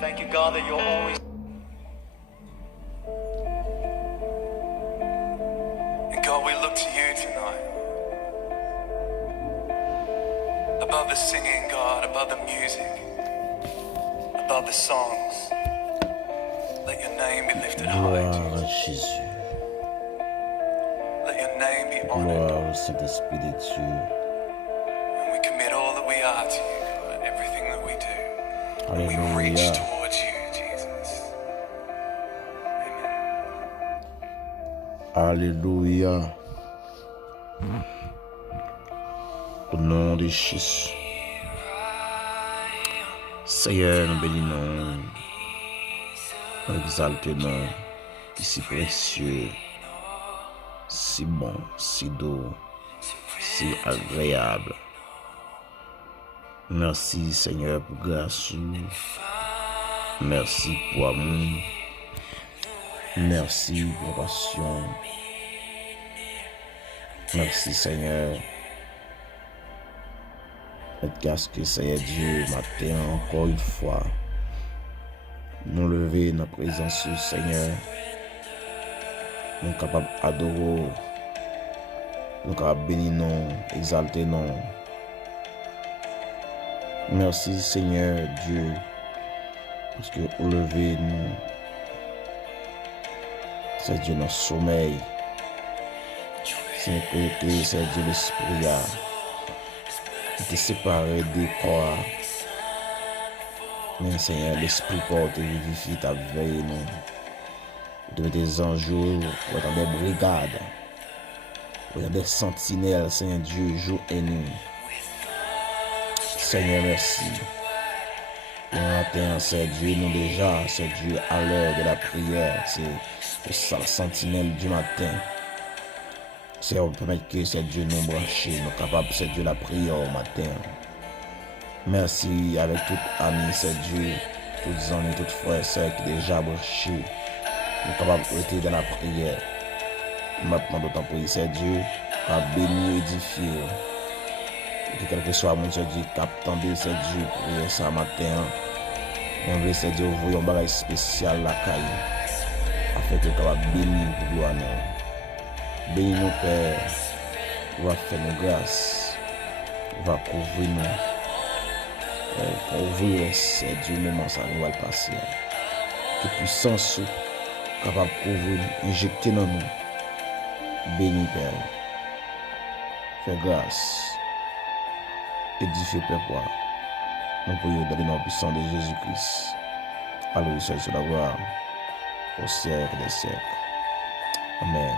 Thank you, God, that you're always. And God, we look to you tonight. Above the singing, God, above the music, above the songs, let your name be lifted high, Gloire à Jesus. Jésus. Let your name be Gloire honored. au Saint-Esprit de Dieu. And we commit all that we are to you, God, everything that we do. And we reach Alléluia. towards you, Jesus. Amen. Alléluia. Au nom de Jésus. Seigneur, nous bénissons, nous exaltons, si précieux, si bon, si doux, si agréable. Merci Seigneur pour grâce, merci pour amour, merci pour passion. Merci Seigneur. Grâce que Seigneur Dieu, matin encore une fois, nous lever dans la présence du Seigneur, nous sommes capables d'adorer, nous sommes capables de bénir, nous, exalter nous. Merci Seigneur Dieu, parce que vous levez nous, c'est Dieu notre sommeil, c'est Dieu l'esprit. Te séparé des corps. Mais Seigneur, l'esprit porte et vivifie ta veille, nous. Vous devez des anges, vous avez des brigades, vous avez des sentinelles, Seigneur Dieu, jour et nuit. Seigneur, merci. Le matin, c'est Dieu, nous déjà, c'est Dieu à l'heure de la prière, c'est ça, la sentinelle du matin. C'est on permet que c'est Dieu nous brancher, nous capables, c'est Dieu la prière au matin. Merci avec tout ami, c'est Dieu, toutes amis, toutes frères, sœurs qui déjà branchés, nous capables d'être dans la prière. Maintenant d'autant prier, c'est Dieu, à bénir, édifier. Et quel que soit mon Dieu, cap tomber, c'est Dieu, prier ça matin. On veut, c'est Dieu, ouvrir un bagage spécial la caille, afin que nous capables bénir pour gloire. Bénis nous, Père, va faire nos grâces, va couvrir nous, couvrir, c'est Dieu, moment ça nous va le passer. Que puissance capable de couvrir, injecter dans nous. Bénis, Père, fais grâce, édifier, Père, quoi. Nous prions dans le nom puissant de Jésus-Christ. Alléluia, sur la gloire, au siècle des siècles. Amen.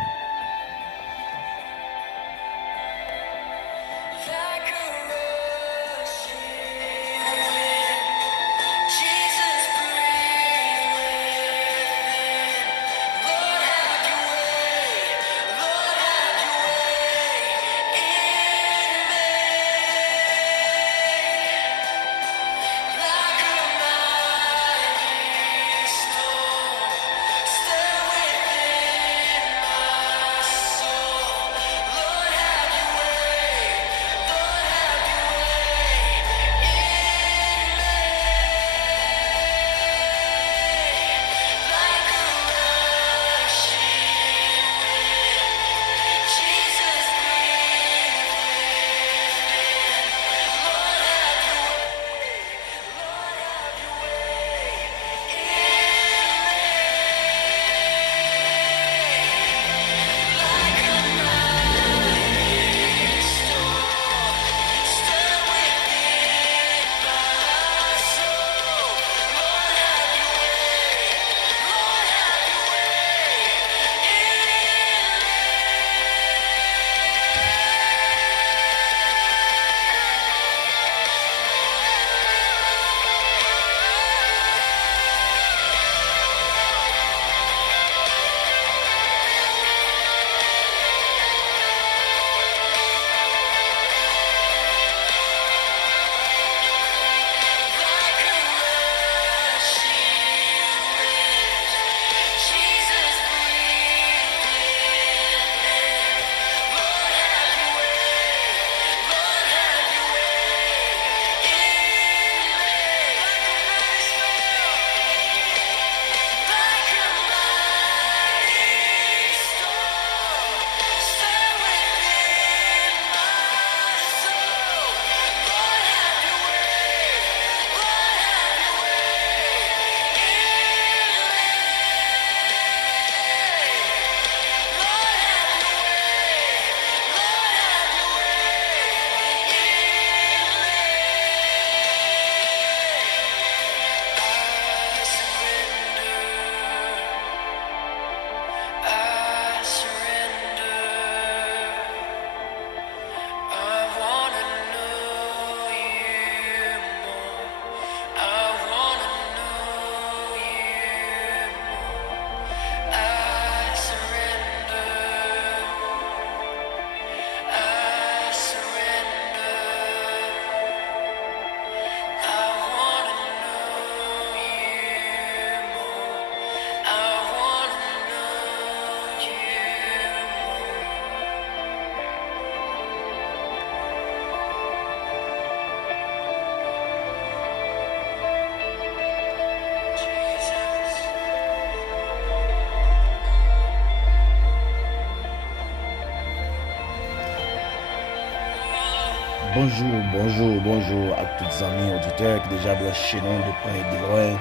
Bonjour à tous les amis auditeurs qui déjà branchés nous de près et de loin.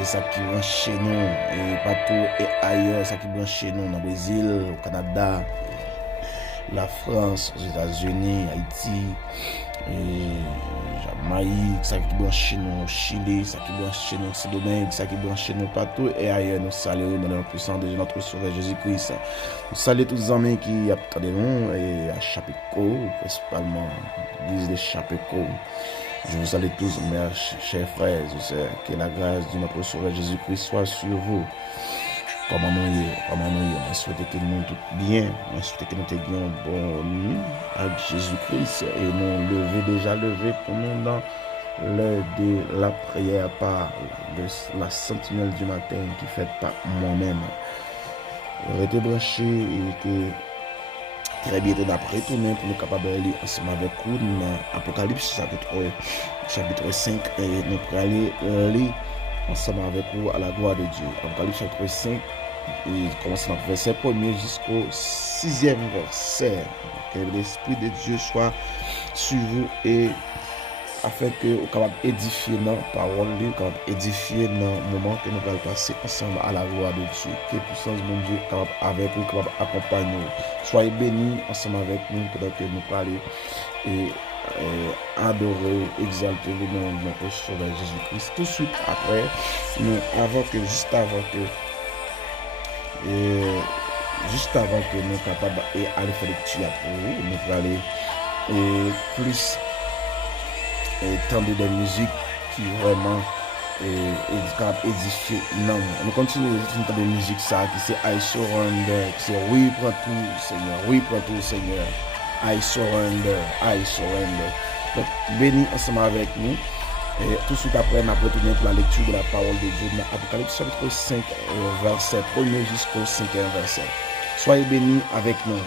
Et ça qui branche nous et partout et ailleurs, ça qui branche nous dans le Brésil, au Canada, la France, aux États-Unis, Haïti, et Jamaïque, ça qui branche nous au Chili, ça qui branche nous au Saint-Domingue, ça qui branche nous partout et ailleurs. Nous saluons dans le puissant de notre Sauveur Jésus-Christ. Nous saluons tous les amis qui attendent nous et à Chapeco, principalement l'église de Chapeco. Je vous salue tous, mes chers frères et sœurs, que la grâce de notre Sauveur Jésus-Christ soit sur vous. Comment nous je souhaite que nous tout bien, je souhaite que nous ayons bon nuit avec Jésus-Christ et nous déjà levé pour nous dans l'heure de la prière par la sentinelle du matin qui fait par moi-même. Restez branchés et que très bientôt d'après retourner pour nous capables de lire ensemble avec vous dans Apocalypse chapitre 5 et nous pourrons aller lire ensemble avec vous à la gloire de Dieu. Apocalypse chapitre 5 et commencer dans le verset 1er jusqu'au 6e verset. Que l'Esprit de Dieu soit sur vous et afin que vous capable édifier dans la parole, capable édifier dans le moment que nous allons passer ensemble à la gloire de Dieu. Que la puissance de mon Dieu capable avec vous, capable accompagner nous. Soyez bénis ensemble avec nous pendant que nous parlons et adorer, exalter le nom de notre Sauveur Jésus-Christ. Tout de suite après, juste avant que nous capables d'aller faire lecture pour vous, nous allons aller plus tendre des musiques qui vraiment édifier. Non, nous continuons à entendre des musiques ça qui c'est I surrender, qui c'est oui prends tout Seigneur, oui prends tout Seigneur. I surrender. Donc bénis ensemble avec nous. Et tout de suite après, nous allons retourner pour la lecture de la parole de Dieu dans Apocalypse chapitre 5, verset 1er jusqu'au 5e verset. Soyez bénis avec nous.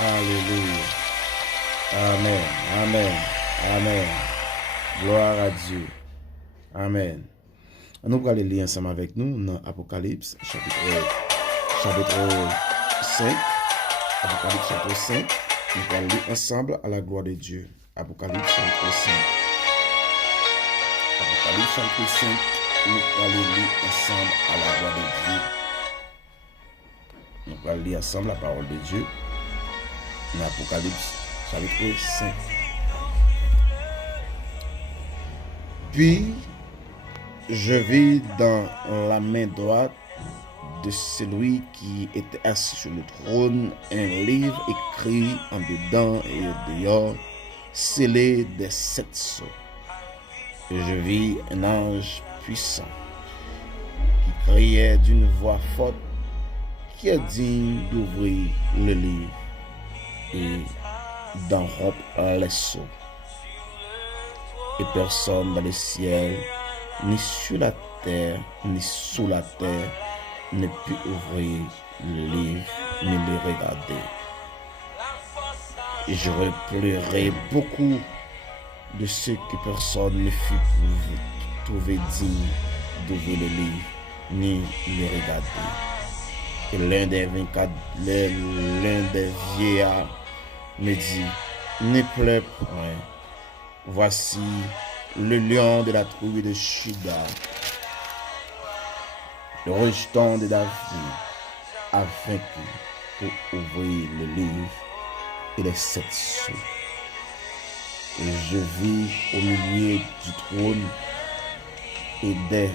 Alléluia. Amen. Gloire à Dieu. Amen. Nous allons lire ensemble avec nous dans Apocalypse chapitre 5. Apocalypse chapitre 5. Nous allons lire ensemble à la gloire de Dieu. Apocalypse chapitre 5. Apocalypse chapitre 5. Nous allons lire ensemble à la gloire de Dieu. Nous allons lire ensemble la parole de Dieu dans Apocalypse chapitre 5. Puis je vis dans la main droite de celui qui était assis sur le trône un livre écrit en dedans et au dehors, scellé des 7 sceaux. Et je vis un ange puissant qui criait d'une voix forte, qui est digne d'ouvrir le livre et d'en rompre les seaux. Et personne dans le ciel, ni sur la terre, ni sous la terre, ne put ouvrir le livre, ni le regarder. Et j'aurais pleuré beaucoup de ceux que personne ne fut trouvé digne d'ouvrir le livre, ni le regarder. Et l'un des vieillards me dit, ne pleure point, voici le lion de la tribu de Juda, le rejeton de David, a vaincu pour ouvrir le livre et les 7 sceaux. Et je vis au milieu du trône et des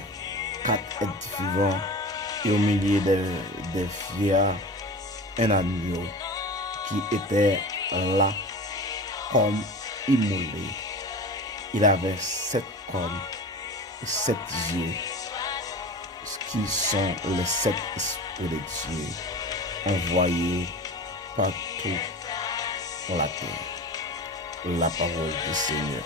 4 êtres vivants et au milieu des vieillards un agneau qui était là comme immolé. Il avait 7 cornes et 7 yeux, qui sont les 7 esprits de Dieu envoyés partout sur la terre. La parole du Seigneur.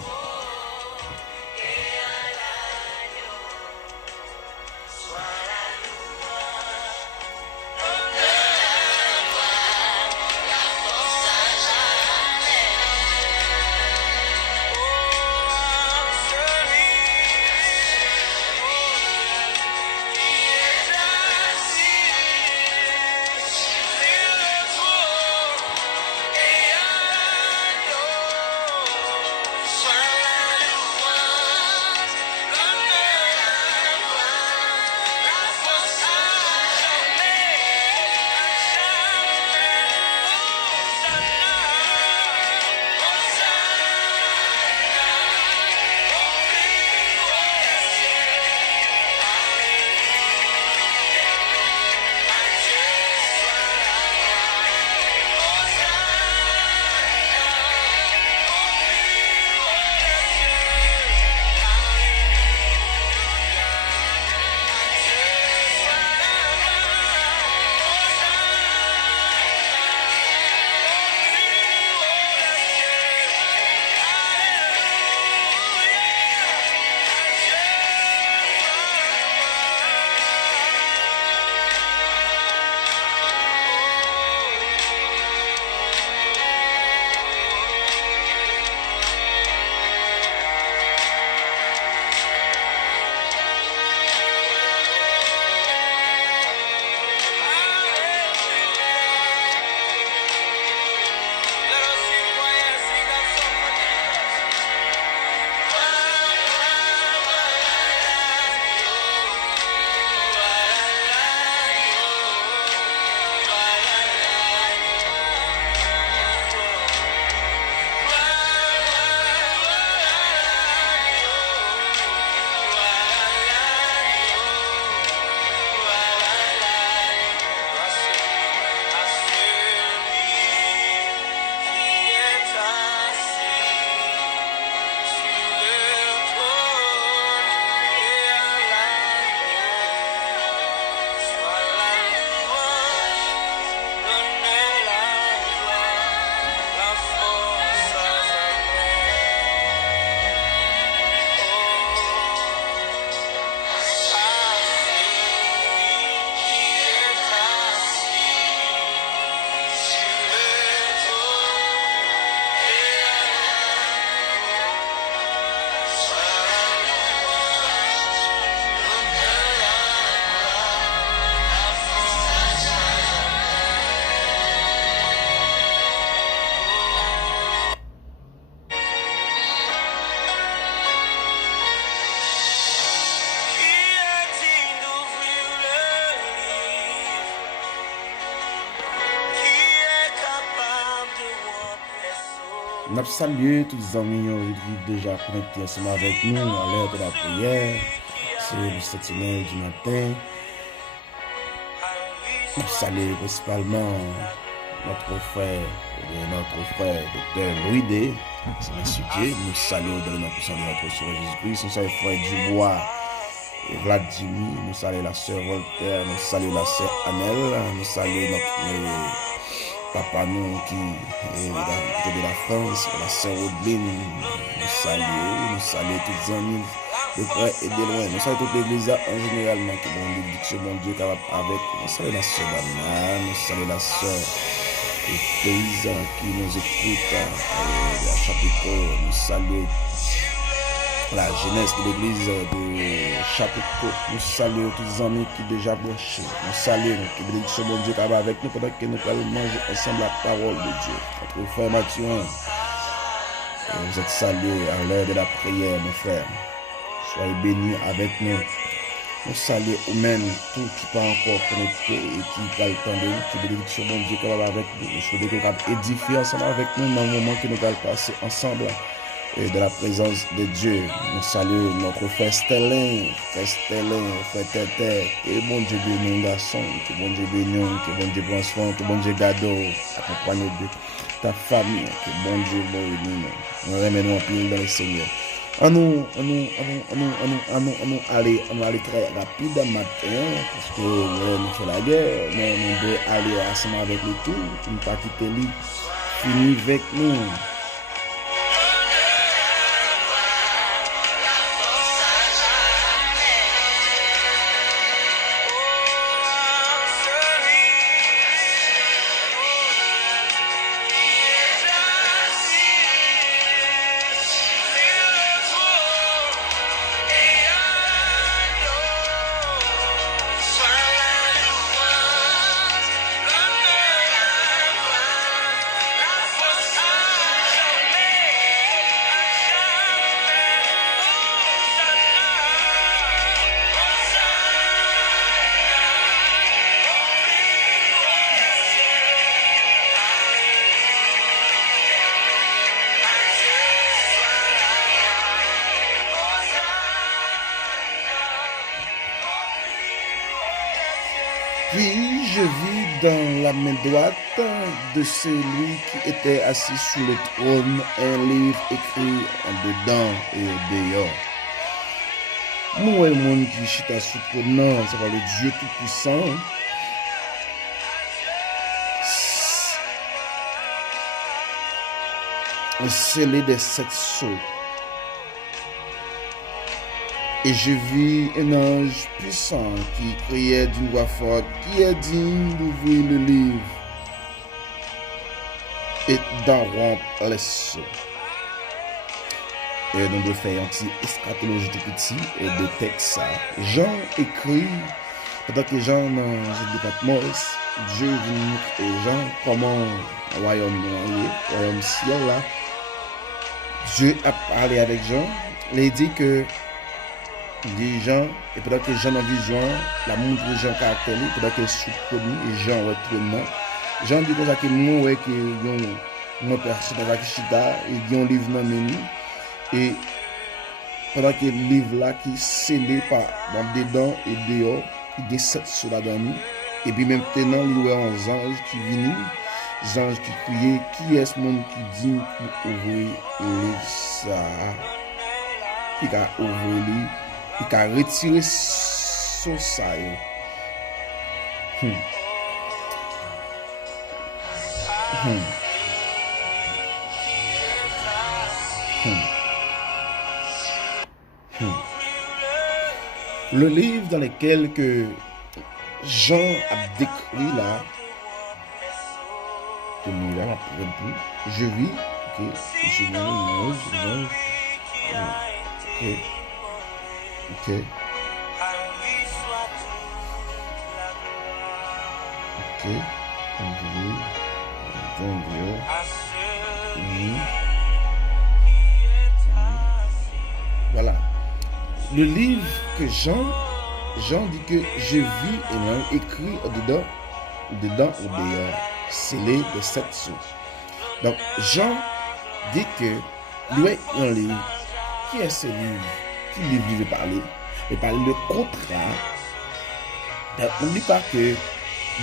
Nous saluons tous les amis qui déjà connectés ensemble avec nous à l'heure de la prière. C'est le 7e du matin. Nous saluons principalement notre frère, Dr. Louis D. C'est un sujet. Nous saluons dans le nom puissant de notre Seigneur Jésus-Christ. Nous saluons frère Dubois et Vladimir. Nous saluons la sœur Voltaire. Nous saluons la sœur Annelle. Nous saluons notre papa nous qui est de la France, la sœur Odline, nous saluons tous les amis de près et de loin. Nous saluons toute l'église en généralement qui bon bénédiction, mon Dieu, capable avec. Nous saluons la sœur Dana, nous saluons la sœur et paysans qui nous écoutent à Chapico. Nous saluons la jeunesse de l'église de Chapico. Nous saluons tous les amis qui déjà branchés. Nous saluons que bénédiction, mon Dieu, capable avec nous pendant que nous allons manger ensemble la parole de Dieu. Notre frère Mathieu, vous êtes salués à l'heure de la prière, mon frère. Soyez bénis avec nous. Nous saluons même tout qui pas encore connecté et qui pas le temps de nous. Que bénédiction, mon Dieu, capable avec nous. Nous souhaitons que nous puissions édifier ensemble avec nous dans le moment que nous allons passer ensemble et de la présence de Dieu. Nous saluons notre frère Stellin, frère Tété. Que bon Dieu bénisse nos garçons, que bon Dieu bénisse, que bon Dieu prenne soin, que bon Dieu garde, accompagne de ta famille, que bon Dieu bénisse. Nous remettons en pile dans le Seigneur. On aller très rapide matin parce que nous faisons la guerre, mais nous devons aller ensemble avec les tout, qui ne pas quitter lui, finir avec nous. Puis je vis dans la main droite de celui qui était assis sur le trône un livre écrit en dedans et au dehors. Moi, le monde qui chita sous le trône, ça va le Dieu Tout-Puissant. Scellé des 7 sceaux. Et je vis un ange puissant qui criait d'une voix forte, qui est digne d'ouvrir le livre et d'en rompre les sceaux. Et donc, de faire un petit eschatologie tout petit et de texte. Jean écrit, pendant que Jean dans le Patmos, Dieu dit et Jean comment le royaume ciel là. Dieu a parlé avec Jean, il dit que dit Jean, et pendant que Jean a vision, la montre de Jean caractère, pendant que sous-connu et Jean retournement, Jean dit comme ça que moi, que mon personnage qui chita, il y a un livre dans mes mains, et pendant que le livre là qui est scellé par dedans et dehors, il y a 7 soldats dans nous, et puis maintenant, il y a un ange qui vient, les anges qui criaient, qui est ce monde qui dit pour ouvrir le ça, qui a ouvert lui. Il a retiré son saille. Le livre dans lequel que Jean a décrit là, je vis, ok, je vis, ok. Ok. Ok. Voilà. Le livre que Jean dit que je vis et écrit dedans ou dehors, scellé de 7 sceaux. Donc Jean dit que lui est un livre. Qui est ce livre? Qui livre veut parler? Il parle de contrat. N'oublie pas que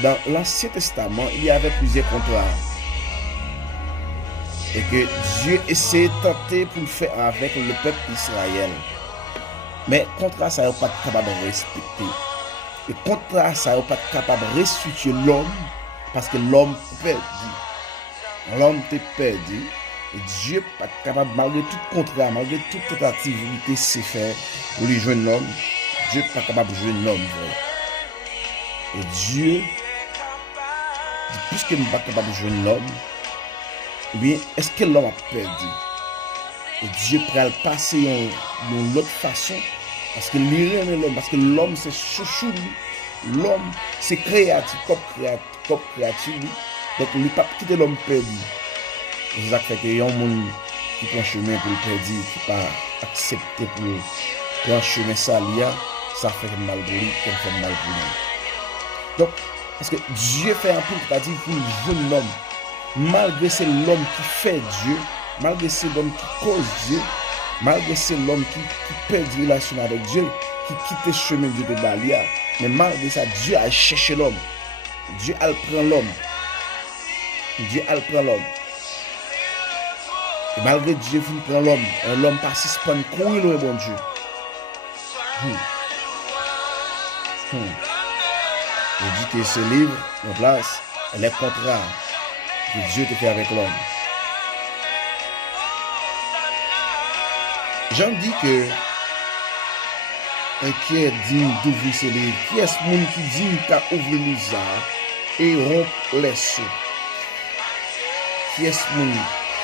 dans l'Ancien Testament, il y avait plusieurs contrats. Et que Dieu essayait de tenter pour le faire avec le peuple d'Israël. Mais contrat, ça n'est pas capable de respecter. Et contrat, ça n'est pas capable de restituer l'homme parce que l'homme perdu. L'homme était perdu. Et Dieu pas capable, malgré tout contrat, malgré toute tentativité c'est fait pour lui joindre l'homme. Dieu pas capable de joindre l'homme. Et Dieu, puisqu'il n'est pas capable de joindre l'homme, eh bien, est-ce que l'homme a perdu? Et Dieu pourrait le passer d'une autre façon. Parce que l'homme, parce que l'homme c'est chouchou. L'homme c'est créatif, comme créatif. Donc il ne peut pas quitter l'homme perdu. C'est ça qui fait qu'il y a un monde qui prend chemin pour le perdu, qui ne peut pas accepter pour prendre chemin ça, ça fait mal pour lui, ça fait mal pour lui. Donc, parce que Dieu fait un peu, c'est-à-dire pour le jeune homme, malgré c'est l'homme qui fait Dieu, malgré c'est l'homme qui cause Dieu, malgré c'est l'homme qui perd une relation avec Dieu, qui quitte le chemin de Dieu de Balia, mais malgré ça, Dieu a cherché l'homme. Dieu a pris l'homme. Dieu a pris l'homme. Et malgré Dieu qui prend l'homme passe pas courir le bon Dieu. Je dis que ce livre, en place, elle est contraire que Dieu te fait avec l'homme. J'en dis que qui est digne d'ouvrir ce livre, qui est ce monde qui dit qu'à ouvrir les arts et rompre les seaux. Qui est ce monde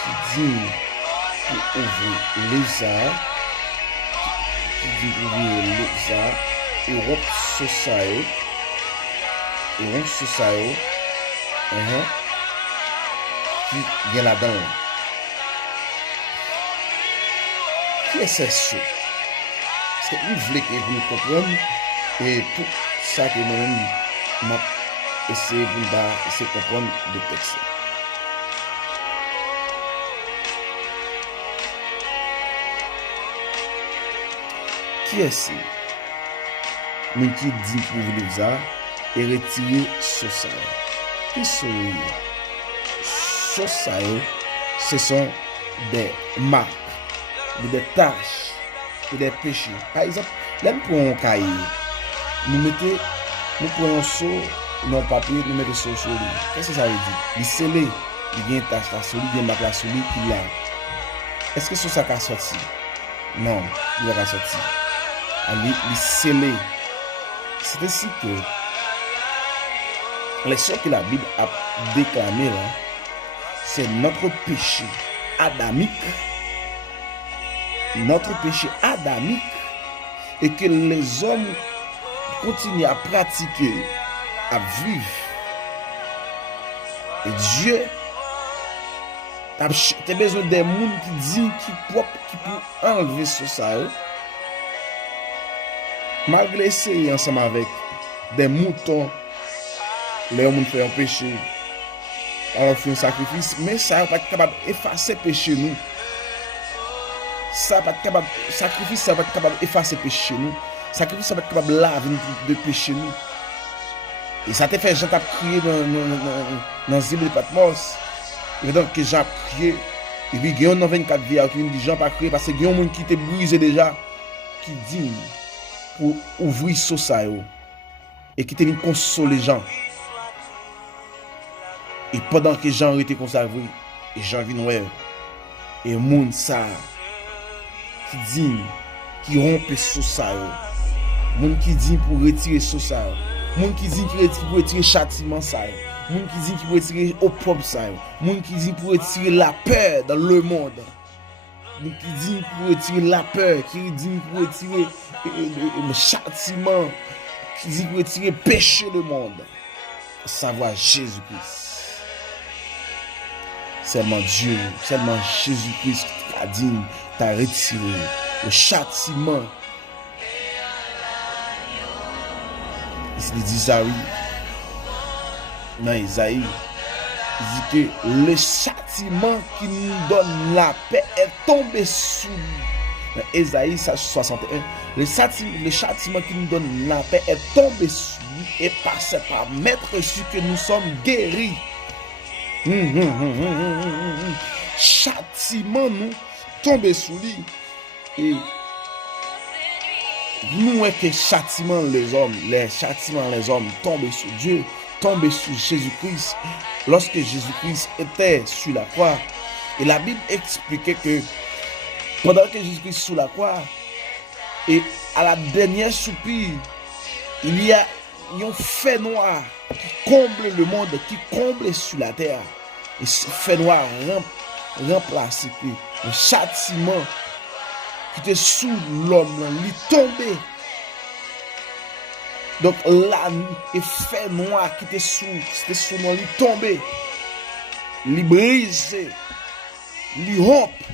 qui dit pour ouvrir les arts, qui dit ouvrir les arts et rompre ce saillot, et rompre ce saillot, qui vient là-dedans. Qui est ce saut? Parce que vous voulez que vous compreniez et tout ça que moi-même m'a essayé de comprendre le texte. Qui est-ce qui dit pour vous ça et retirer ce ça? Qui sont ce sont des marques, des tâches et des péchés. Par exemple, là nous prenons un cahier, nous prenons un seau, non papier, nous mettons sur lui. Qu'est-ce que ça veut dire? Il scellé, il y a une tâche là, celui qui marque là, celui qui là. Est-ce que ça a sorti? Non, il n'a pas sorti. Il scellé. C'est ainsi que les choses que la Bible a déclamées là, c'est notre péché adamique. Notre péché adamique. Et que les hommes continuent à pratiquer, à vivre. Et Dieu a besoin des gens qui disent, qui peut enlever ça. Malgré essayer ensemble avec des moutons, les hommes font un péché, on fait un sacrifice, mais ça n'a pas été capable d'effacer le péché nous. Ça n'a pas été capable, sacrifice, ça n'a pas été capable d'effacer le péché nous. Sacrifice, ça n'a pas été capable de laver de péché nous. Et ça te fait, Jean t'a crié dans le zéro de Patmos. Et donc, que Jean a crié, et puis il y a 24 vies qui dit Jean pas crié parce que il y a un monde qui était brisé déjà, qui dit pour ouvrir ce ça et qui te vient consoler les gens. Et pendant que Jean était conservé, et Jean vient ouais, et monde ça qui dit qui rompe ce ça, monde qui dit pour retirer ce ça, monde qui dit pour retirer châtiment ça, monde qui dit pour retirer opprobre ça, monde qui dit pour retirer la peur dans le monde. Donc, qui dit pour retirer la peur, qui dit pour retirer le châtiment, qui dit pour retirer le péché du monde. Savoir Jésus-Christ. Seulement Dieu, seulement Jésus-Christ qui t'a dit, t'a retiré le châtiment. Il dit ça, oui. Non, Isaïe. Il dit que le châtiment qui nous donne la paix est tombé sur nous. Dans Ésaïe 61, le châtiment qui nous donne la paix est tombé sur nous et passé par mettre sur que nous sommes guéris. Châtiment nous tombé sur lui. Et nous est que châtiment les hommes tombent sur Dieu. tombé sur Jésus-Christ lorsque Jésus-Christ était sur la croix. Et la Bible expliquait que pendant que Jésus-Christ sur la croix, et à la dernière soupir, il y a un fait noir qui comble le monde, qui comble sur la terre. Et ce fait noir remplace que le châtiment qui était sous l'homme, il est tombé. Donc là, le fait noir qui était sous l'homme, il est tombé. Il est brisé. Il est rompu.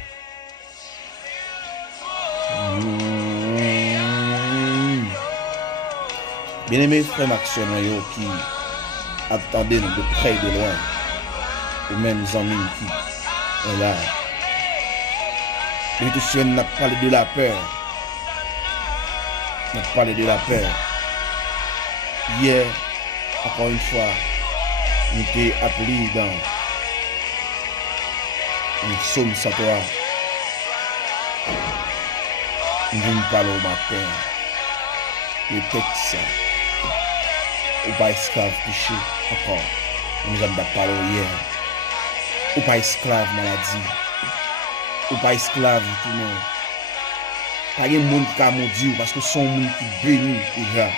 Bien-aimés frères Maxime qui attendaient nous de près et de loin, ou même amis qui sont là. Et tout ce qu'on a parlé de la peur. On a parlé de la peur. Hier, encore une fois, nous t'ai appelé dans une psaume 103. Nous parlons au matin. Le texte, ou pas esclave touché encore. Nous avons parlé hier. Ou pas esclave maladie. Ou pas esclave tout le monde. Pas de monde qui a maudit parce que son monde qui béni déjà.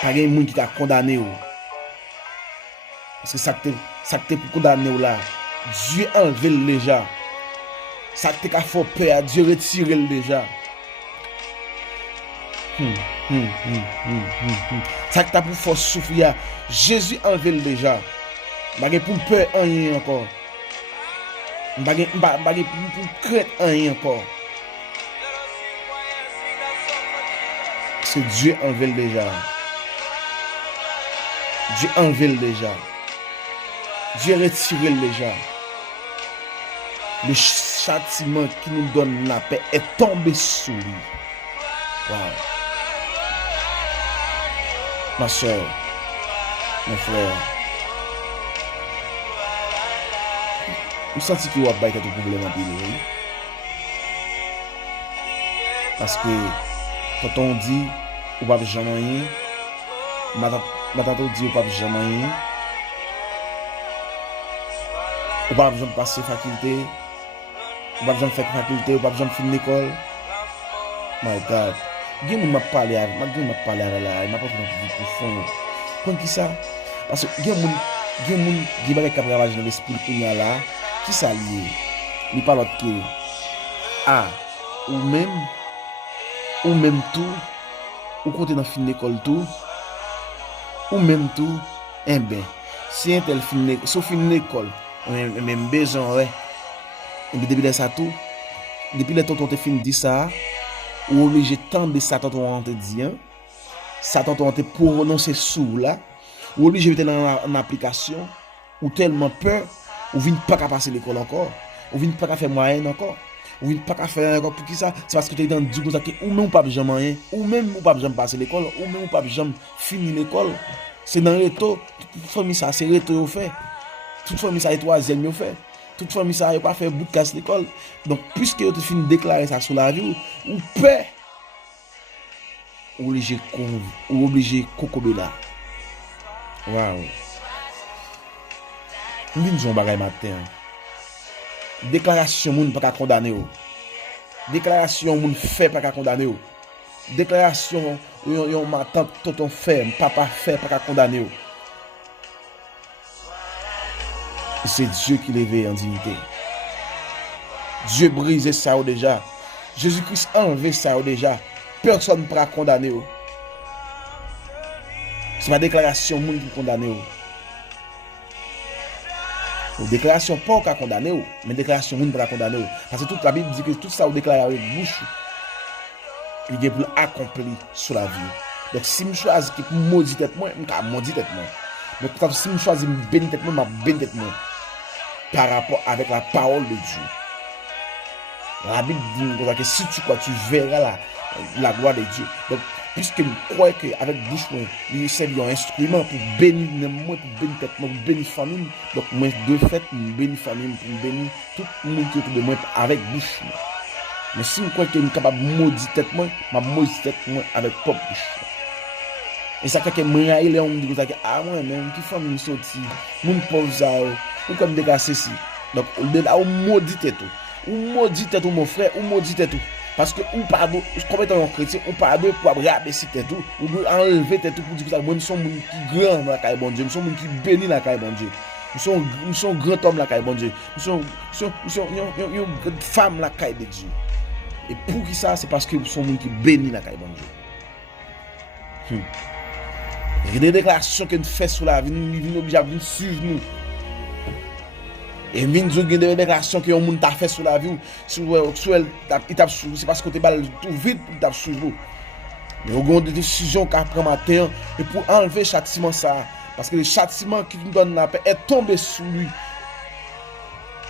Pas de monde qui t'a condamné. Parce que ça que pour condamner là, Dieu enlevé le déjà. Ça que t'as fait peur, Dieu retire le déjà. Ça que t'as pour force souffrir, Jésus enlevé le déjà. Pas pour peur rien encore. Pas pour crainte rien encore. C'est Dieu enlevé le déjà. Dieu enlevé le déjà. Dieu retiré le déjà. Le châtiment qui nous donne la paix est tombé sur lui. Wow. Ma soeur, mon frère, je sens que vous avez un problème en pile. Parce que quand on dit vous ne pouvez jamais rien, maintenant on dit vous ne pouvez jamais rien, vous ne pouvez jamais passer faculté, vous ne pouvez jamais faire faculté, vous ne pouvez jamais finir l'école. My God. Gen moun m'a parlé avec là, m'a pas plus profond. Quand qui ça? Parce que gen moun qui va ravager dans l'esprit pour là, qui ça lié? Il parle autre que ou même tout ou compter dans fin l'école tout ou même tout si un tel fin sauf fin l'école même besoin ouais. Et depuis de ça tout depuis le temps te fin dit ça ou obligé tant de ça tonton te dit ça tonton te prononcer sous là ou obligé mettre dans application ou tellement peur ou vinn pas qu'à passer l'école encore ou vinn pas qu'à faire moyenne encore ou vinn pas qu'à faire encore pour qui ça c'est parce que tu es dans du comme ça que ou même pas jamais rien ou même ou pas jamais passer l'école ou même pas jamais finir l'école c'est dans réto toute famille ça c'est réto fait toute famille ça est troisième yo fait toute famille ça n'a pas fait bout de casse l'école. Donc puisque tu finis de déclarer ça sur la vie ou paix ou obligé kokobela. Waouh. Nous disons bagay matin. Déclaration moun pas condamner ou. Déclaration moun fait pas condamner ou. Déclaration yon ma tante tonton fait, papa fait pas condamner ou. C'est Dieu qui l'éveille en dignité. Dieu brise ça déjà. Jésus-Christ enlevé ça déjà. Personne ne pourra condamner. C'est ma déclaration moun qui condamne. Déclaration pas qu'à condamner, mais déclaration moun pourra condamner. Parce que toute la Bible dit que tout ça vous déclare avec bouche, il est pour accompli sur la vie. Donc si je choisis que pour maudire tête moi, je vais maudire tête moi. Mais si je choisis de bénir tête moi, je vais bénir tête moi. Par rapport avec la parole de Dieu. La Bible dit que si tu crois, tu verras la gloire de Dieu. Donc, puisque je crois qu'avec bouche, il s'agit d'un instrument pour bénir moi, pour bénir tête moi, pour bénir famille. Donc, moi, de fait, je bénis famille, pour bénir tout le monde qui est autour de moi avec bouche. Mais si je crois que je suis capable de maudire tête moi, je maudis tête moi avec propre bouche. Et ça fait que moi il est on me dit que ah moi même qui famille sorti, mon pauvre ça ou comme des gars ceci. Donc de là on maudit tout. Ou maudit tout mon frère, ou maudit tout. Parce que ou pardon, comme étant un chrétien, ou pardon pour rabaisser tout, ou enlever tout pour dire que moi nous sommes qui grand dans la caille bon Dieu, nous sommes qui béni la caille bon Dieu. Nous sommes grand homme la caille bon Dieu. Nous sommes une femme la caille de Dieu. Et pour qui ça, c'est parce que nous sommes qui béni la caille bon Dieu. Il y a des déclarations que nous faisons sur la vie, nous obligés à suivre nous. Et nous avons des déclarations que nous avons fait sur la vie, il t'a suivi, c'est parce que tu es tout vite pour t'a suivi. Nous avons des décisions qu'à prendre matin et pour enlever le châtiment ça. Parce que le châtiment qui nous donne la paix est tombé sur lui.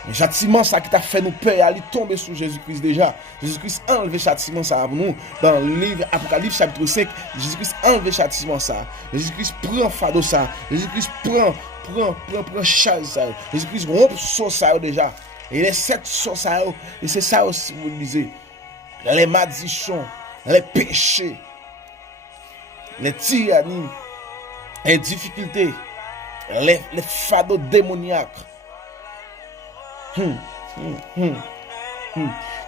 Le châtiment ça qui t'a fait nous paix, il est tombé sur Jésus-Christ déjà. Jésus-Christ a enlevé le châtiment ça pour nous. Dans le livre Apocalypse chapitre 5, Jésus-Christ a enlevé le châtiment ça. Jésus-Christ prend fardeau ça. Jésus-Christ prend charge ça. Jésus-Christ rompt son ça déjà. Et les 7 sons ça, et c'est ça aussi vous lisez. Les malédictions, les péchés, les tyrannies, les difficultés, les fardeaux démoniaques.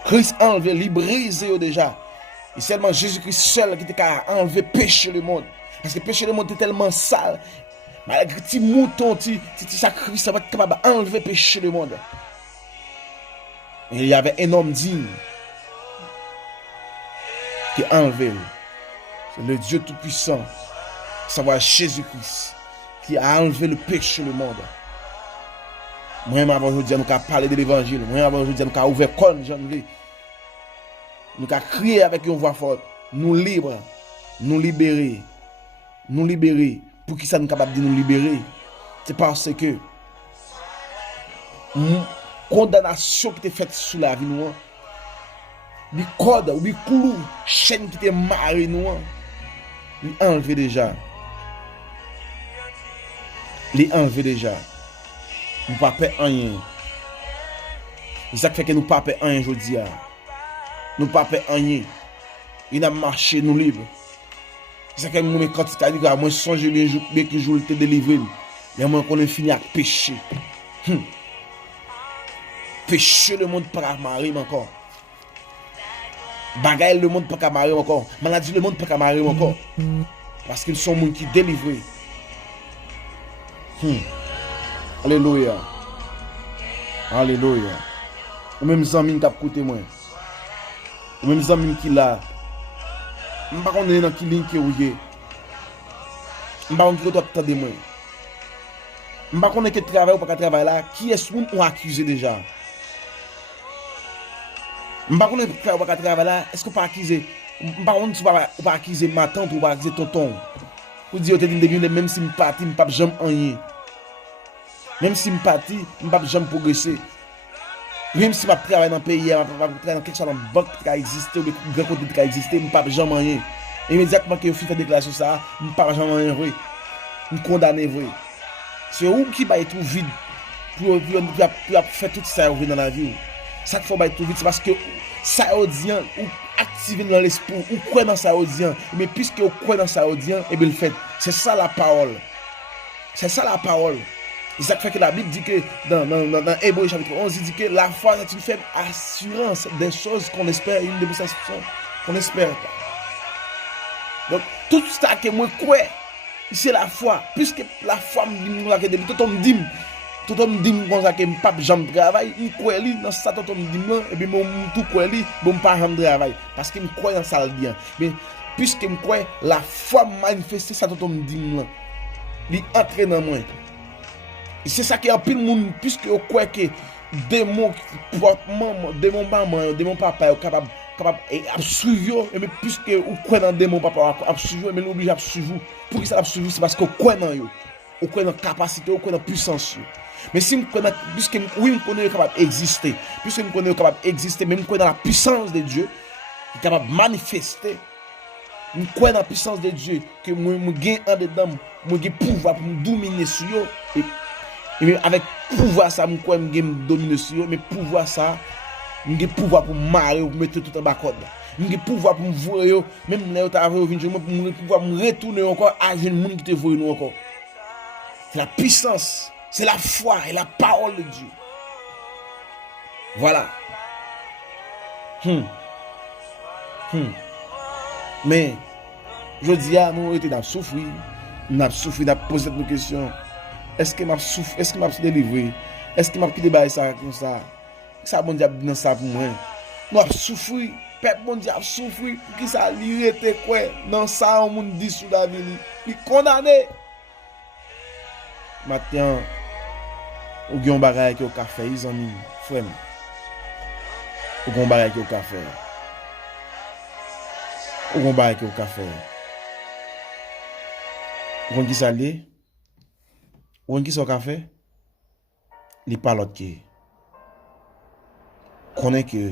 Christ a enlevé, il brisé déjà. Et seulement Jésus-Christ seul qui a enlevé péché le monde. Parce que péché le monde est tellement sale. Malgré petit mouton, petit sacrifice, ça va être capable d'enlever péché le monde. Et il y avait un homme digne qui a enlevé. C'est le Dieu Tout-Puissant, savoir Jésus-Christ, qui a enlevé le péché le monde. Moi-même avant aujourd'hui, nous avons parlé de l'évangile. Moi-même avant aujourd'hui, nous avons ouvert comme Jean Louis. Nous avons crié avec une voix forte. Nous libres, nous libérer. Nous libérer. Pour qui ça nous capable de nous libérer? C'est parce que condamnation qui était faite sur la vie nous, les cordes, les clous, chaîne qui était marrée nous, lui enlevé déjà. Les enlevé déjà. Nous ne pouvons pas faire rien. C'est ça qui fait que nous ne pouvons pas faire rien aujourd'hui. Nous ne pouvons pas faire rien. Il a marché, nous libres. C'est ça que nous, quand tu as dit, moi, je songe bien que je vais te délivrer. Mais moi, on est fini avec péché. Péché, le monde ne peut pas marier encore. Bagaille, le monde ne peut pas marier encore. Maladie, le monde ne peut pas marier encore. Parce qu'ils sont gens qui délivrés. Alléluia. Alléluia. Ou même Zamine qui a écouté moi. Ou même Zamine qui l'a. Je ne sais pas si dans qui ligne qui est. Je ne sais pas si tu as entendu moi. Je ne sais pas si tu travailles ou pas travailler là. Qui est-ce qu'on a accusé déjà? Je ne sais pas si tu travailles ou pas travailler là. Est-ce que tu pas accusé? Je ne sais pas si tu pas accuser ma tante ou pas accuser tonton. Pour dire que même si je ne pas, je ne peux jamais rien. Même si je ne pas, je ne peux jamais progresser. Même si je travaille dans le pays, je travaille dans quelque chose dans la banque qui a existé, ou dans le grand côté qui a existé, je ne peux jamais rien. Immédiatement que je fais une déclaration, ça, je ne peux jamais rien. Je me condamne. C'est où qui va être vide pour faire tout ça dans la vie. Ça qu'il faut être vide, c'est parce que ça audien ou activé dans l'esprit, ou quoi dans ça audien. Mais puisque vous croyez dans ça audien, et bien le fait. C'est ça la parole. C'est ça la parole. C'est ça qui fait que la Bible dit que dans Hébreux chapitre 11, il dit que la foi est une faible assurance des choses qu'on espère, une démonstration qu'on n'espère pas. Donc, tout ça que moi crois, c'est la foi. Puisque la foi me dit, tout le monde dit que je ne peux pas travailler, je crois dans ça, tout le monde dit, et puis je crois que je ne peux pas travailler. Parce que je crois dans ça bien. Mais puisque je crois, la foi manifeste ça, tout le monde dit, il entre dans moi. Et c'est ça qui a pile monde puisque vous croyez que démon papa est capable de suivre et mais puisque vous croyez dans démon papa a suivre mais l'oblige à suivre pour que ça suivre c'est parce que vous croyez dans eux. Vous croyez dans capacité, vous croyez dans puissance. Mais si vous connaissez puisque oui vous connaissez capable d'exister, puisque vous connaissez capable d'exister même vous croyez dans la puissance de Dieu qui est capable de manifester. Nous croyons dans la puissance de Dieu que moi gagne en dedans, moi gagne pouvoir pour me dominer sur eux. Et avec pouvoir ça, je crois que je domine sur eux, mais pouvoir ça, je pouvoir pour marrer ou mettre tout en bas code. J'ai pouvoir pour me voir yo, même là tu as venir pour me pouvoir me retourner encore à jeune monde qui te voit nous encore. C'est la puissance, c'est la foi et la parole de Dieu. Voilà. Mais je dis à nous été souffrir, n'a posé cette question. Est-ce que m'a souffert, est-ce que m'a délivré? Est-ce que m'a quitté bail ça comme ça? Ça bon diable dans ça pour moi. M'a souffrir, peuple bon diable souffrir pour qui ça li était quoi dans ça on monde dit sous la vie, il condamné. Matin ou gen bagay ki au café, ils amis, frère. Ou gen bagay ki au café. Ou gen bagay ki au café. Ou gen qui ça li? Ou gen qui ça au café? Li pa l'autre qui. Connaît que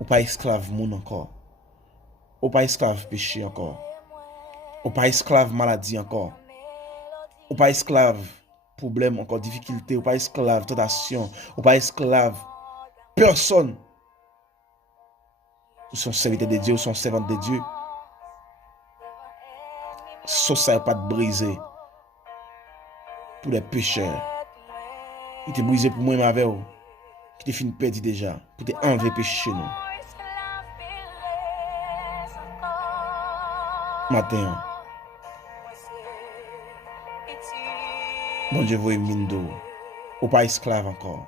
ou pas esclave moun encore. Ou pas esclave péché encore. Ou pas esclave maladie encore. Ou pas esclave problème encore, difficulté, ou pas esclave tentation, ou pas esclave personne. Ou sont serviteurs de Dieu, ou sont servants de Dieu. Sauf ça pas de briser pour les pécheurs. Il te brisé pour moi, ma avec qui te fin perdu déjà, pour te enlever péché nous. Matin. Bon Dieu, vous mindo, ou pas esclave encore.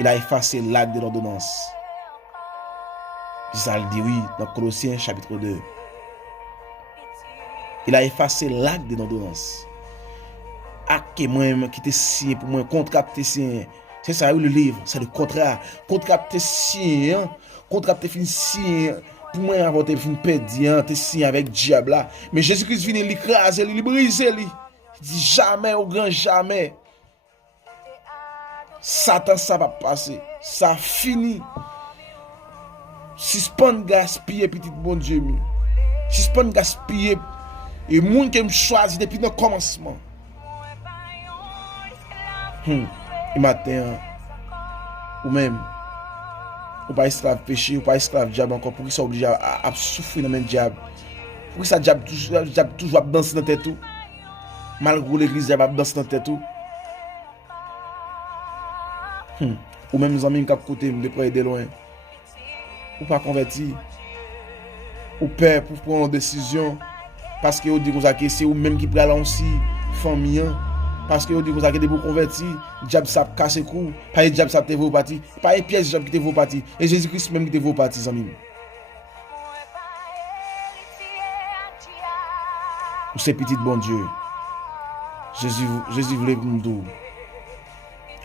Il a effacé l'acte de l'ordonnance. Ça le dit oui, dans Colossiens chapitre 2. Il a effacé l'acte de l'ordonnance. Acte moi qui te signé pour moi, contrat te signé. C'est ça le livre, c'est le contrat. Contrat te signé, contrat te fin signé. Pour moi, avoir te fin perdu, te signé avec diable là. Mais Jésus-Christ vient l'écraser, il briser lui. Dit jamais au grand jamais. Satan ça va passer. Ça fini. Suspend gaspiller petit bon Dieu. Suspend gaspiller et monde qui me choisi depuis le commencement. Et matin ou même ou pas esclave péché, ou pas esclave diable encore pour qu'il soit obligé à souffrir dans le diable. Pour que ça diable toujours danser dans tête tout. Malgré l'église, il va danser dans tête tout. Ou même nos amis qui côté de près et de loin. Ou pas converti. Ou peur pour prendre une décision. Parce que vous dites que c'est ou même qui prend aussi famille. Parce que vous dites que vous converti. Diable ça casse le cou. Pas le diable ça te vaut parti. Pas les pièces diable qui te vaut parti. Et Jésus-Christ même qui te vaut parti, amis. Ou c'est petit bon Dieu. Jésus voulait nous dire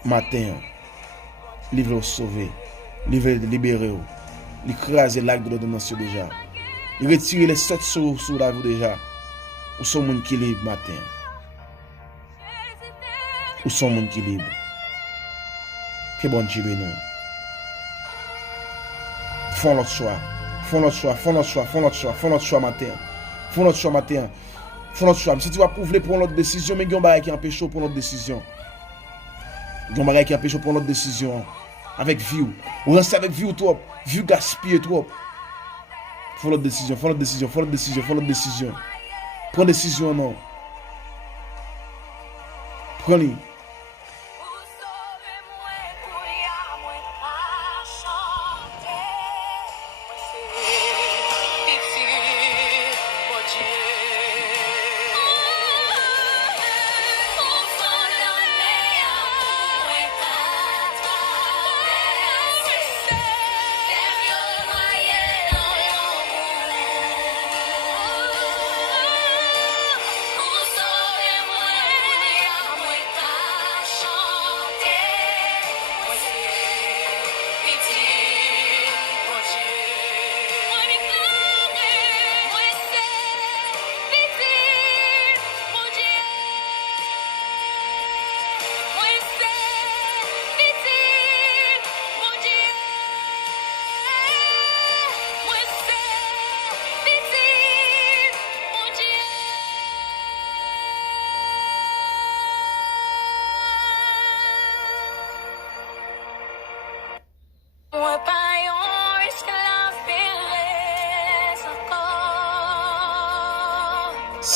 matin, livre au sauver, libérer, l'écraser l'acte de l'ordonnance déjà, il retire les 7 sur la vie déjà, ou son monde qui libre matin, ou son monde qui libre, que bon Dieu nous, font notre choix matin, font notre choix matin. Faut notre choix. Si tu vas prouver pour notre décision, mais il y a un bagage qui empêche pour notre décision. Il y a un bagage qui empêche pour notre décision. Avec vie. Ou rester avec vie trop. Vie gaspiller trop. Faut notre décision. Prends décision non. Prends-le.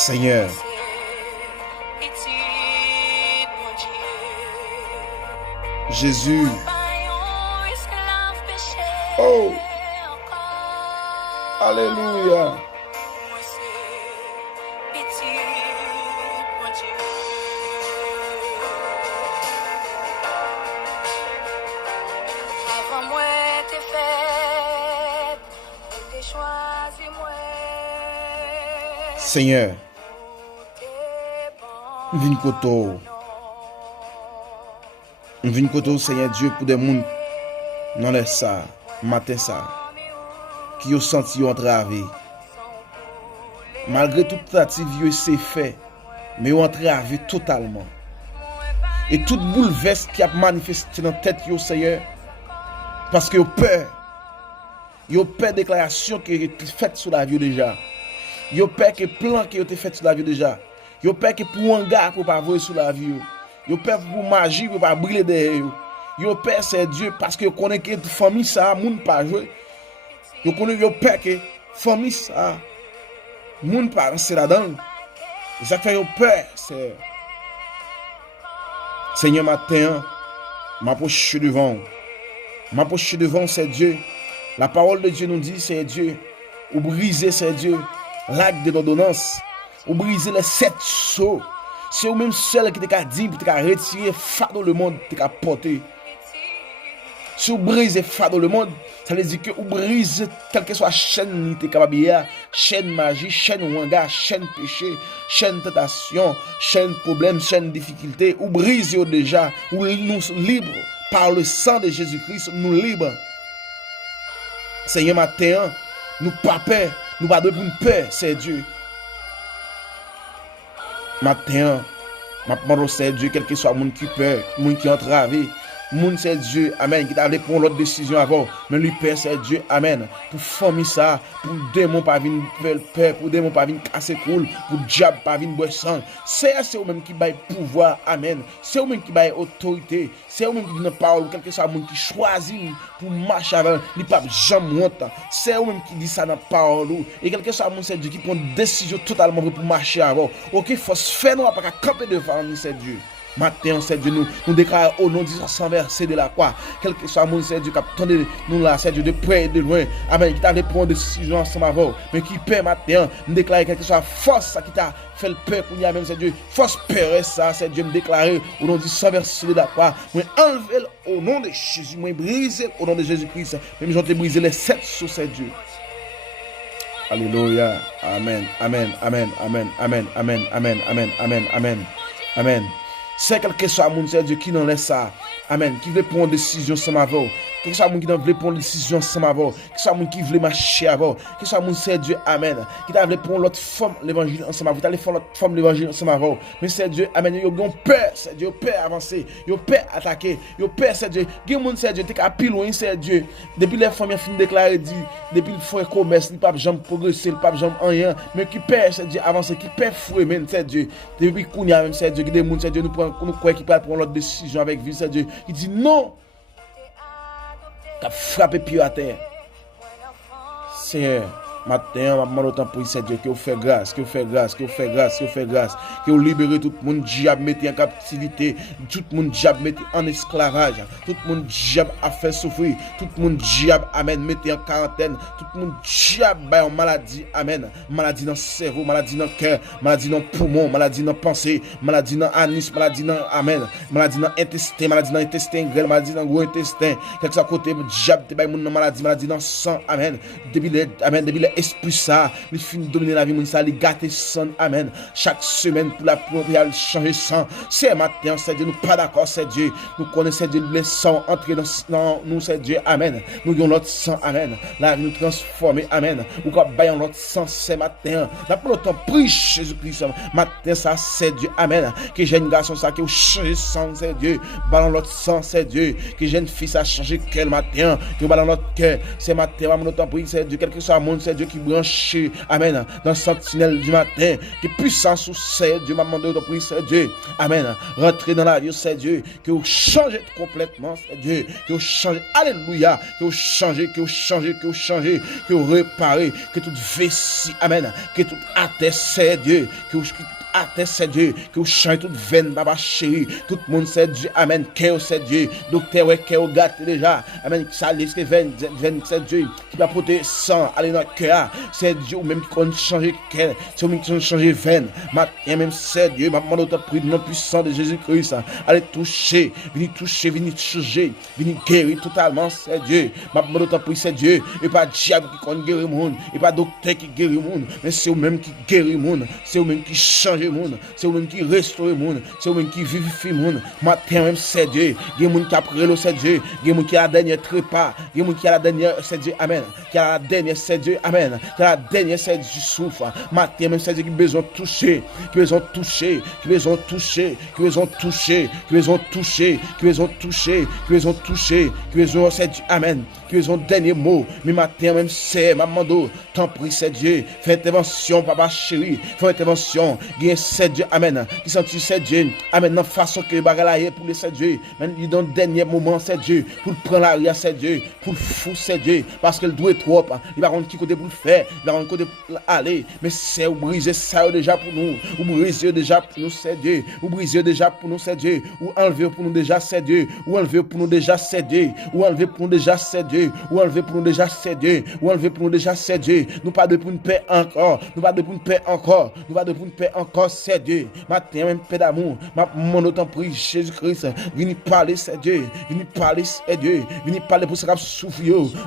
Seigneur, Jésus, oh, alléluia. Seigneur, vin koto. Vin koto, Seigneur Dieu, pour des gens dans les ça, matin ça, qui ont senti entravé. Malgré toute tentative, c'est fait, mais ont entravé totalement. Et toute bouleverse qui a manifesté dans la tête, Seigneur, parce que peur. Yo peur déclaration qui est faite sur la vie déjà. Yo peur que plan qui a été fait sur la vie déjà. Yo peur que pour un gars pour pas voir sur la vie. Yo peur pour magie pour pas briller derrière. Yo peur c'est Dieu parce que connaît que famille ça moun pas jouer. Yo connaît yo peur que famille ça moun pas rentrer là-dedans. Ça fait yo peur c'est Seigneur matin m'approche devant. M'approche devant c'est Dieu. La parole de Dieu nous dit, c'est Dieu. Ou briser, c'est Dieu. L'acte de l'ordonnance. Ou briser les 7 sceaux. C'est vous même seul qui t'a dit, qui t'a retiré fardeau le monde, qui t'a porté. Si vous brisez fardeau le monde, ça veut dire que vous brisez quelle que soit la chaîne qui est capable de chaîne magie, chaîne wanga, chaîne péché, chaîne tentation, chaîne problème, chaîne difficulté. Vous brisez déjà. Vous nous libres par le sang de Jésus-Christ, nous libres. Seigneur, matin, nous pas peur, nous pas de peur, c'est Dieu. Matin, ma demande c'est Dieu, quel que soit le monde qui peur, le monde qui entravé, monde c'est Dieu, amen, qui t'a prendre l'autre décision avant, mais lui peur c'est Dieu, amen. Pour famille ça, pour démon pas venir peur, pour démon pas venir casser cool, pour diable pas venir boire sang. C'est eux même qui baille pouvoir, amen. C'est eux même qui baille autorité, c'est eux même qui donne parole, quel que soit le monde qui choisit pour marcher avant, il pas jamais honte. C'est eux même qui dit ça dans parole et quel que soit le monde c'est Dieu qui prend décision totalement pour marcher avant. OK, faut se faire nous pas camper devant nous c'est Dieu. Matin, c'est Dieu, nous déclarons au nom de Jésus sans verser de la croix. Quel que soit mon c'est Dieu qui attendait nous là, c'est Dieu de près et de loin. Amen. Qui t'a répondu décision ensemble avant. Mais qui paie matin, nous déclarons quelle que soit force qui t'a fait le peur pour nous, même c'est Dieu. Force peur, ça, c'est Dieu me déclarer au nom de Jésus sans verser de la croix. Moi, enlever au nom de Jésus. Moi, briser au nom de Jésus-Christ. Même j'en ai brisé les 7 sous c'est Dieu. Alléluia. Amen. Amen. Amen. Amen. Amen. Amen. Amen. Amen. Amen. Amen. Amen. C'est quelque chose mon Dieu qui n'en laisse ça. Amen. Qui veut prendre décision sans m'avoir. Quelque chose qui veut prendre décision sans m'avoir. Quelque chose qui veut marcher avant. Quelque chose mon c'est Dieu. Amen. Qui veut prendre l'autre forme l'évangile ensemble avec. T'allez faire l'autre forme l'évangile ensemble avec. Mais c'est Dieu. Amen. Yo ont peur, c'est Dieu. Peur avancer. Yo peur attaquer. Yo peur c'est Dieu. Qui mon c'est Dieu. T'es qu'à pile loin c'est Dieu. Depuis les femmes fin déclaré dit depuis le fond commerce, il pas jamais progresser, il pas jamais rien. Mais qui peur c'est Dieu avancer, qui peur fouet même c'est Dieu. Depuis kounya même c'est Dieu qui des monde c'est Dieu nous croit qui prend l'autre décision avec vie c'est Dieu. Il dit non. Qui a frappé pied à terre. Seigneur, matin, ma demande autant pour c'est Dieu que vous fait grâce, que vous fait grâce, que vous fait grâce, que vous fait grâce, que vous libérez tout le monde diable mettez en captivité, tout le monde diable mettez en esclavage, tout le monde diable a fait souffrir, tout le monde diable amen mettez en quarantaine, tout le monde diable en maladie, amen, maladie dans le cerveau, maladie dans le cœur, maladie dans le poumon, maladie dans la pensée, maladie dans l'anis, maladie dans amen, maladie dans l'intestin, maladie dans l'intestin grêle, maladie dans le gros intestin, quelque chose côté diable te bail moun maladie, maladie dans le sang, amen, amen, depuis esprit ça, il finit dominer la vie moun ça, il gâter sang, amen. Chaque semaine pour la prière changer sang. C'est matin, c'est Dieu, nous pas d'accord, c'est Dieu. Nous connaissons Dieu, le sang entrer dans nous, c'est Dieu, amen. Nous avons notre sang, amen. La vie nous transformer, amen. Ou quand baillons notre sang, c'est matin. La pour autant prie Jésus-Christ, matin ça, c'est Dieu, amen. Que jeune garçon ça qui changer sang, c'est Dieu. Ballon notre sang, c'est Dieu. Que jeune fille ça changer quel matin. Que ballon notre cœur, c'est matin. Nous autant prie, c'est Dieu. Quelque soit monde, c'est Dieu. Dieu, qui branche, amen, dans le sentinelle du matin, qui est puissant sous c'est Dieu, m'a demandé de prier, c'est Dieu, amen, rentrer dans la vie, c'est Dieu, que vous changez complètement, c'est Dieu, que vous changez, alléluia, que vous changez, que vous réparez, que toute vessie, amen, que toute atteste, c'est Dieu, que vous atteste, c'est Dieu, que vous changez toute veine, baba chéri, tout le monde, c'est Dieu, amen, que c'est Dieu, docteur, ouais, que vous gâtez déjà, amen, ça laisse les veines, c'est Dieu, qui va porter sang, aller dans le cœur, c'est Dieu, même qui compte changer cœur, c'est vous qui changer veine, maintenant même c'est Dieu, ma demande de prier, nom puissant de Jésus-Christ, allez toucher, venez changer, venez guérir totalement, c'est Dieu, ma demande de prier, c'est Dieu, et pas diable qui compte guérir le monde, et pas docteur qui guérit le monde, mais c'est vous même qui guérit le monde, c'est vous même qui change le monde, c'est vous même qui restaure le monde, c'est vous même qui vivifie le monde, maintenant même c'est Dieu, il y a des gens qui après le c'est Dieu, il y a des gens qui a la dernière trépas, il y a des gens qui a la dernière c'est Dieu, amen, qui a la dernière c'est Dieu, amen, qui a la dernière c'est Dieu souffle, maintenant même c'est Dieu qui a besoin de toucher, qui a besoin de toucher, qui a besoin de toucher, qui a besoin de toucher, qui a besoin de toucher, qui a besoin de toucher, qui a besoin de toucher, qui a besoin de c'est Dieu, amen, qui a besoin de dernier mot, mais maintenant même c'est, maman d'eau, t'en prie c'est Dieu, fais intervention, papa chéri, fais intervention, gagne c'est Dieu, amen, qui sentit c'est Dieu, amen, dans façon que bagala pour les c'est Dieu, même il dans le dernier moment c'est Dieu, pour prendre l'arrière c'est Dieu, pour fou c'est Dieu, parce qu'il doit trop, il va rendre qui côté pour le faire, il va rendre côté pour aller, mais c'est ou briser ça déjà pour nous, ou briser déjà pour nous c'est Dieu, ou briser déjà pour nous c'est Dieu, ou enlever pour nous déjà c'est Dieu, ou enlever pour nous déjà c'est Dieu, ou enlever pour nous déjà c'est Dieu, ou enlever pour nous déjà c'est Dieu, ou enlever pour nous déjà c'est Dieu, nous pas de pour une paix encore, nous pas de pour une paix encore, nous pas de pour une paix encore c'est Dieu, matin même paix d'amour, mon autant prie Jésus-Christ, venez parler c'est Dieu, venez parler c'est Dieu, venez parler pour ça qui souffre,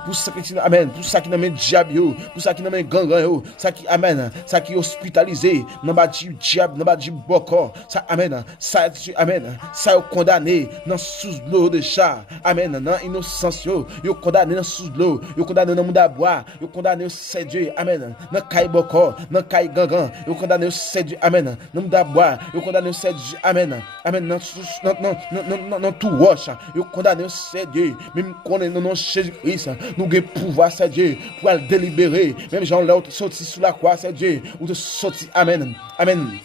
pour ça qui amen, pour ça qui n'a même diable, pour ça qui n'a même gangan, ça qui amen, ça qui hospitalisé, n'a pas dit diable, n'a pas dit boko, ça amen, ça amen, ça condamné dans sous l'eau déjà, amen, dans innocence yo condamné dans sous l'eau, yo condamné dans monde à boire, yo condamné c'est Dieu, amen, dans kai boko, dans kai gangan, yo condamné c'est Dieu, amen, dans monde à boire, yo condamné c'est Dieu, amen, amen, dans tout roche, yo condamné c'est Dieu, même connaît non Jésus-Christ, nous avons pouvoir c'est Dieu pour le délibérer, même Jean là sorti sous la croix c'est Dieu, ou de sortir, amen, amen.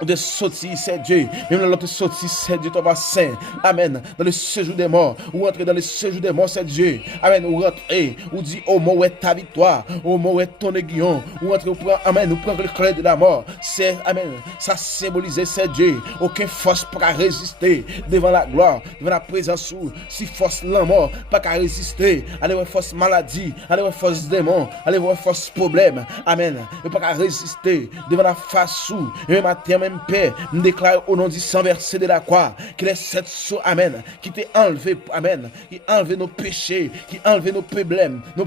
Ou de sortir, c'est Dieu. Même l'autre sortir, c'est Dieu, ton saint. Amen. Dans le séjour des morts. Ou entrer dans le séjour des morts, c'est Dieu. Amen. Ou rentrer. Ou dit, oh, mon, où est ta victoire? Oh, mon, où est ton aiguillon? Ou entrer, ou prend, amen. Ou prendre le clé de la mort. C'est, amen. Ça symbolise, c'est Dieu. Aucune force pour résister devant la gloire, devant la présence ou si force la mort, pas qu'à résister. Allez, voir force maladie. Allez, voir force démon. Allez, voir force problème. Amen. Et pas qu'à résister devant la face ou, et matin, même paix, me déclare au nom du sang versé de la croix, que les 7 sauts, amen, qui t'est enlevé, amen, qui enlevé nos péchés, qui enlevé nos problèmes, nos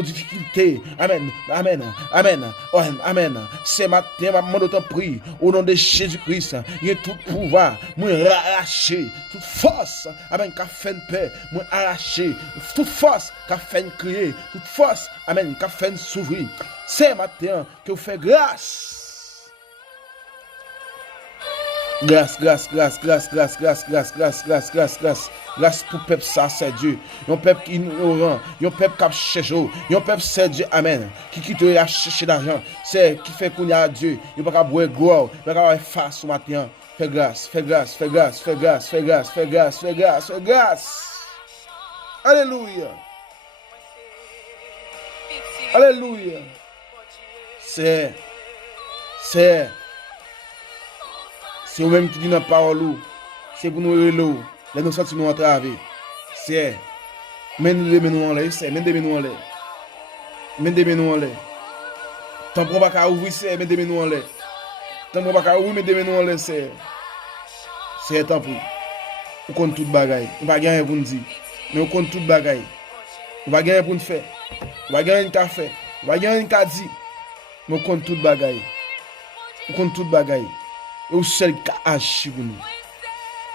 difficultés, amen, amen, amen, amen. C'est matin, ma demande autant prie, au nom de Jésus-Christ, il y a tout pouvoir, moi arracher, toute force, amen, qu'a fait une paix, moi arracher, toute force, qu'a fait une crier, toute force, amen, qu'a fait une s'ouvrir. C'est matin que vous faites grâce. Grâce pour peuple ça c'est Dieu. Un peuple ignorant, un peuple qui cherche, un peuple c'est Dieu, amen. Qui quitte à chercher l'argent, c'est qui fait qu'on y a Dieu. Il pas boire gloire, il pas face ce matin. Fais grâce. Alléluia. Alléluia. C'est vous-même qui dit dans la parole, c'est pour nous reler, les nous sentir nous entraver. C'est, mène-nous en l'air, c'est, mène-nous en l'air. Mène-nous en l'air. Tant qu'on va ouvrir, c'est, mène-nous en l'air. Tant qu'on va ouvrir, mène-nous en l'air, c'est tant pour. On compte toute bagaille. On va gagner pour nous dire. Mais on compte toute bagaille. On va gagner pour nous faire. On va gagner un café. On va gagner un caddie. Mais on compte toute bagaille. On compte toute bagaille. Et au seul qui a agi pour nous,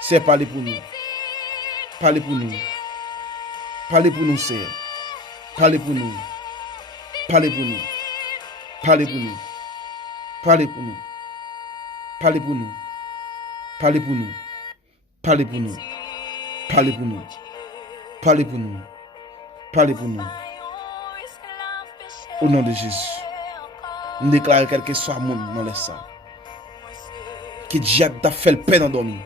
c'est parler pour nous. Parler pour nous. Parler pour nous, c'est. Parler pour nous. Parler pour nous. Parler pour nous. Parler pour nous. Parler pour nous. Parler pour nous. Parler pour nous. Parler pour nous. Parler pour nous. Parler pour nous. Au nom de Jésus. Nous déclarons quel que soit le monde dans les ça. Que diable t'a fait le peine endormi.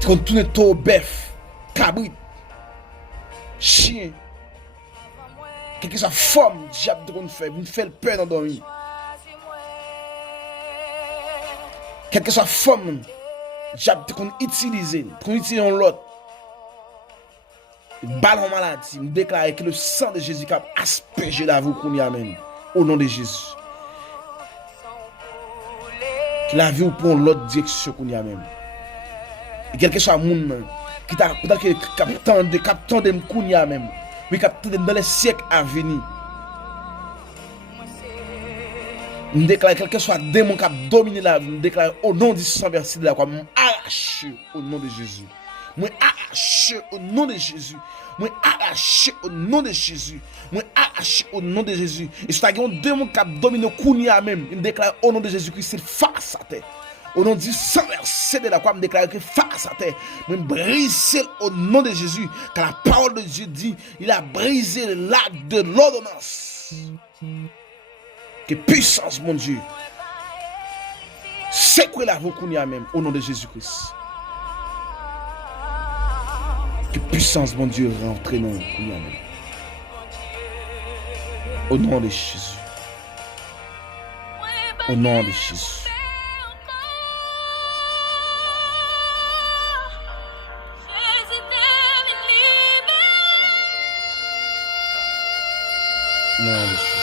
Tu tournes tout bœuf, cabrit, chien. Quelle que soit forme, diable te fait, vous fait le peine endormi. Quelle que soit forme, diable te utiliser, qu'on utilise l'autre. Ballon maladie, nous déclarons que le sang de Jésus qui a aspergé la vie qu'on y amène. Au nom de Jésus. Que la vie ou prend l'autre direction qu'on y a même. Et quel que soit le monde qui t'a captant de qu'on y a même. Oui, captant dans les siècles à venir. Nous déclarons quel que soit le démon qui a dominé la vie, nous déclarons au nom du sang versé de la croix, nous arrachons au nom de Jésus. Moi arrache au nom de Jésus. Moi arrache au nom de Jésus. Moi arrache au nom de Jésus. Et c'est un démon qui a dominé Kounia même. Il déclare au nom de Jésus-Christ, c'est face à terre. Au nom du sang versé de la croix, il déclare que face à terre. Moi brise au nom de Jésus. Car la parole de Dieu dit, il a brisé l'acte de l'ordonnance. Que puissance, mon Dieu. C'est quoi la voix Kounia même, au nom de Jésus-Christ. Que puissance, mon Dieu, rentre dans nous. Au nom de Jésus. Au nom de Jésus. Au nom de Jésus.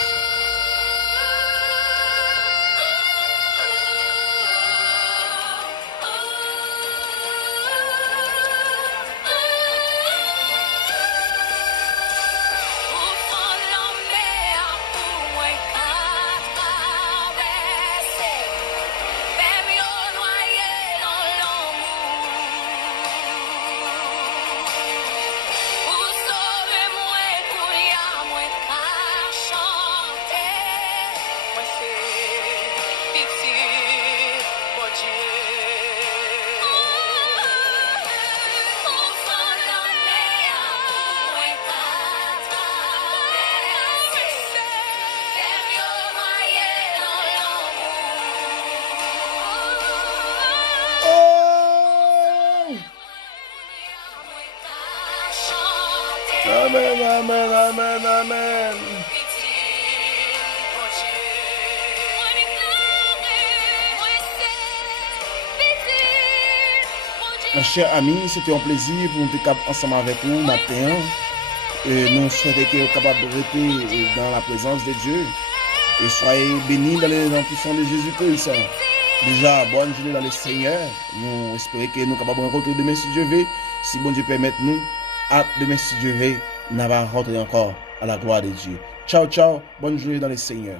Amen, amen, amen, amen. Mes chers amis, c'était un plaisir pour nous être ensemble avec vous matin. Nous souhaitons que vous capables de rester dans la présence de Dieu. Et soyez bénis dans les puissants de Jésus-Christ. Déjà, bonne journée dans le Seigneur. Nous espérons que nous sommes capables de rencontrer demain si Dieu veut. Si bon Dieu permet nous, à demain si Dieu veut, nous allons rentrer encore à la gloire de Dieu. Ciao, ciao. Bonne journée dans le Seigneur.